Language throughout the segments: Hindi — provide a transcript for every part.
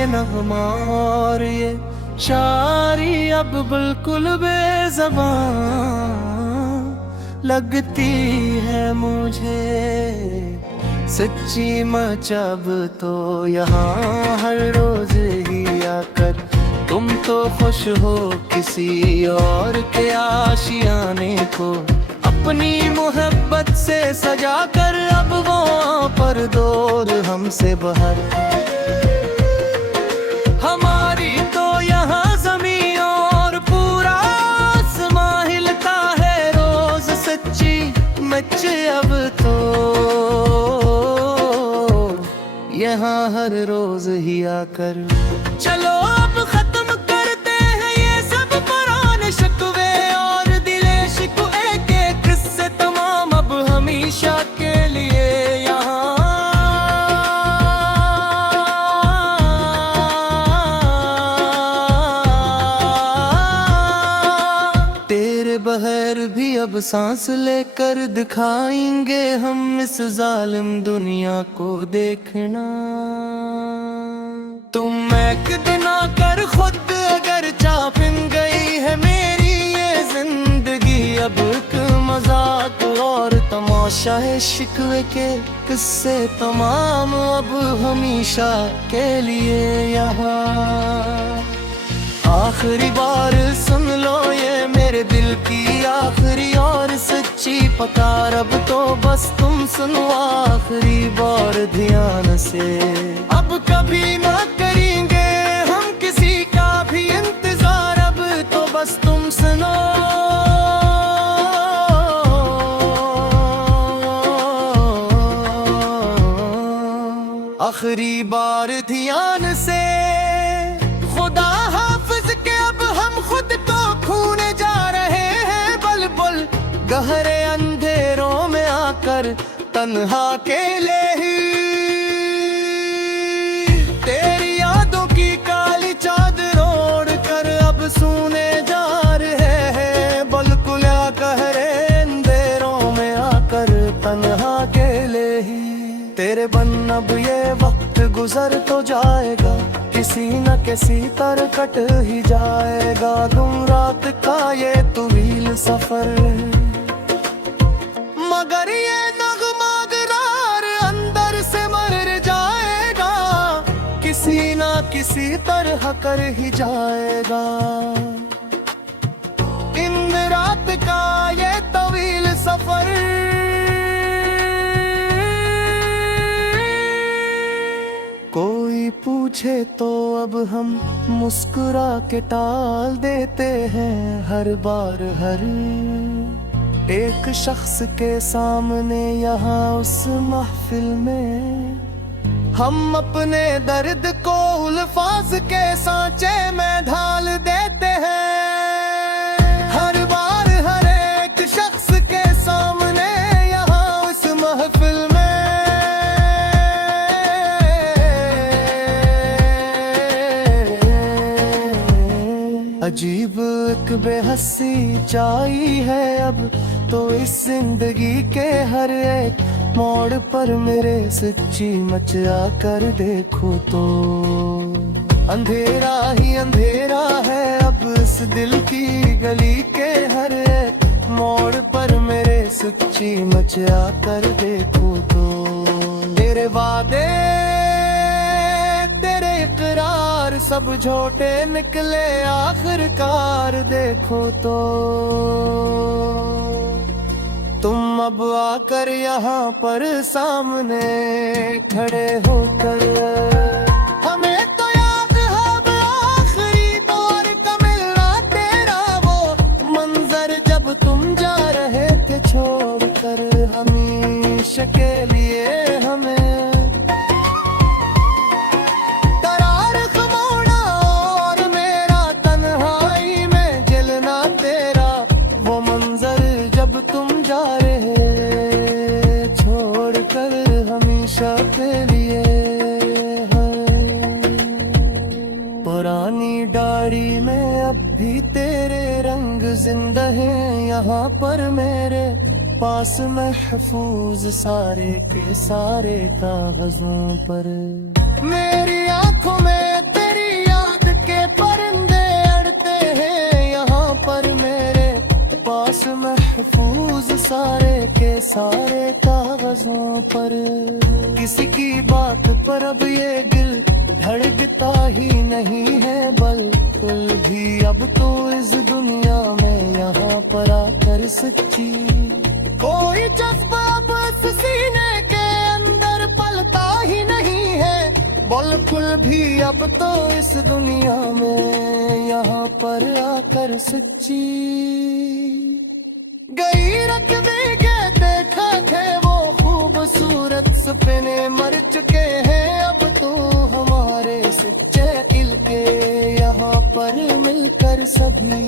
ये नगमा और ये शायरी अब बिल्कुल बेज़बान लगती है मुझे। सच्ची मचब तो यहाँ हर रोज ही आकर तुम तो खुश हो किसी और के आशियाने को अपनी मोहब्बत से सजा कर। अब वो पर दूर हमसे बाहर, हमारी तो यहाँ ज़मीं और पूरा आसमां हिलता है रोज। सच्ची मच अब तो यहाँ हर रोज ही आकर। चलो अब खत्म करते हैं ये सब पुराने शिकवे और दिले शिकवे के किस्से तमाम अब हमेशा के लिए यहाँ। तेरे बगैर भी अब सांस लेकर दिखाएंगे हम इस जालिम दुनिया को देखना। तुम एक दिन आकर खुद अगर चापिन गई है मेरी ये जिंदगी अब एक मजाक और तमाशा है शिकवे के किस्से तमाम अब हमेशा के लिए यहाँ। आखिरी बार सुन लो ये मेरे दिल की आखिरी और सच्ची पुकार। अब तो बस तुम सुनो आखिरी बार ध्यान से। अब कभी ना करेंगे हम किसी का भी इंतजार, अब तो बस तुम सुनो। आखिरी बार ध्यान से खुदा हाफिज के अब हम खुद को खोने जा रहे हैं। बल बल गहरे अंधेरों में आकर तन्हा अकेले ही तेरी यादों की काली चादर ओढ़ कर अब सोने जा रहे हैं। बिल्कुल गहरे अंधेरों में आकर तन्हा अकेले ही तेरे बन अब ये वक्त गुजर तो जाएगा, किसी न किसी तरह कट ही जाएगा। तुम रात का ये तवील सफर मगर ये नगमा दरार अंदर से मर जाएगा, किसी न किसी तरह कर ही जाएगा। इन रात का ये तवील सफर कोई पूछे तो अब हम मुस्कुरा के टाल देते हैं हर बार हर एक शख्स के सामने। यहाँ उस महफिल में हम अपने दर्द को अल्फाज के सांचे में ढाल देते हैं हर बार हर एक शख्स के सामने। यहाँ उस महफिल में अजीब एक बेहसी चाही है अब तो इस जिंदगी के हर एक मोड़ पर मेरे। सच्ची मचा कर देखो तो अंधेरा ही अंधेरा है अब इस दिल की गली के हर एक मोड़ पर मेरे। सच्ची मचा कर देखो तो तेरे वादे तेरे इकरार सब झूठे निकले आखिरकार। देखो तो तुम अब आकर यहाँ पर सामने खड़े होकर हमें तो याद है अब आखिरी बार का मिलना तेरा वो मंजर जब तुम जा रहे थे छोड़कर हमेशा के लिए हमें। पुरानी डायरी में अब भी तेरे रंग जिंदा हैं यहाँ पर मेरे पास महफूज सारे के सारे कागजों पर। मेरी आंखों में सारे के सारे कागजों पर। किसी की बात पर अब ये दिल धड़कता ही नहीं है बिल्कुल भी अब तो इस दुनिया में यहाँ पर आकर सच्ची। कोई जज्बा बस सीने के अंदर पलता ही नहीं है बिल्कुल भी अब तो इस दुनिया में यहाँ पर आकर सच्ची। गई रख देंगे देखा थे वो खूबसूरत सपने मर चुके हैं अब तो हमारे सच्चे दिल के यहाँ पर मिलकर सभी।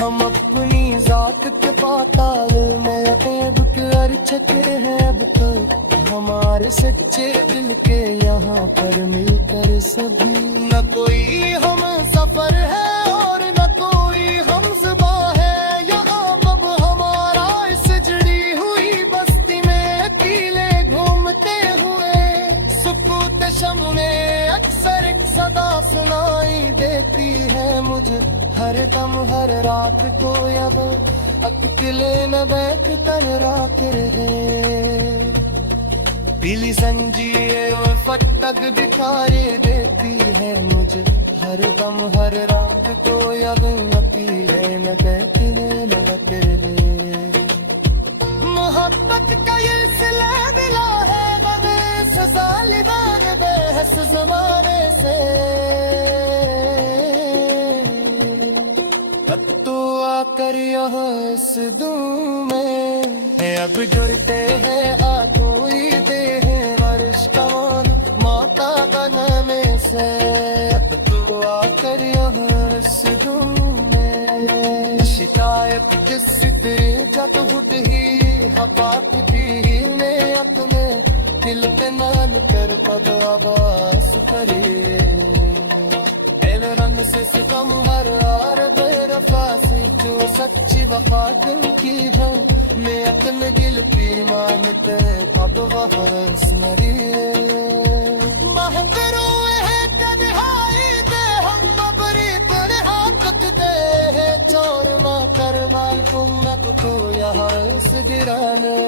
हम अपनी जात के पाताल में ऐब कर चुके हैं अब तो हमारे सच्चे दिल के यहाँ पर मिलकर सभी। न कोई हम सफर है और न कोई हम ज़िबा है यहाँ अब हमारा इस जड़ी हुई बस्ती में अकेले घूमते हुए। सुकूत शम में अक्सर एक सदा सुनाई देती है मुझे हर दम हर रात को अब अकेले में बैठ कर रात रहे। पीली संजीए और फटक दिखाई देती है मुझे हर दम हर रात को अब अकेले में बैठने लगे। मोहब्बत का ये सिला मिला है गमे सजा लिदार बेहस जमाने से। अब तो आकर यहाँ इस दूं में अब जुड़ते हैं आतोई दे वर्ष कमान माता गन में से। अब तो आकर यहाँ इस दूं में शिकायत जिस तेरे जग हुट ही हपात दी ने अपने दिल पे मान कर पद आवास करे। रंग से सितम हर आर बेरफा से जो सच्ची वफा की है मैं अपने दिल की मानते अब वह स्मरिए। महके रोए है तन्हाई दे हम बबरी तन्हा कुत्ते है चोर मा करवाल कुम्मत को यहाँ से गिराने।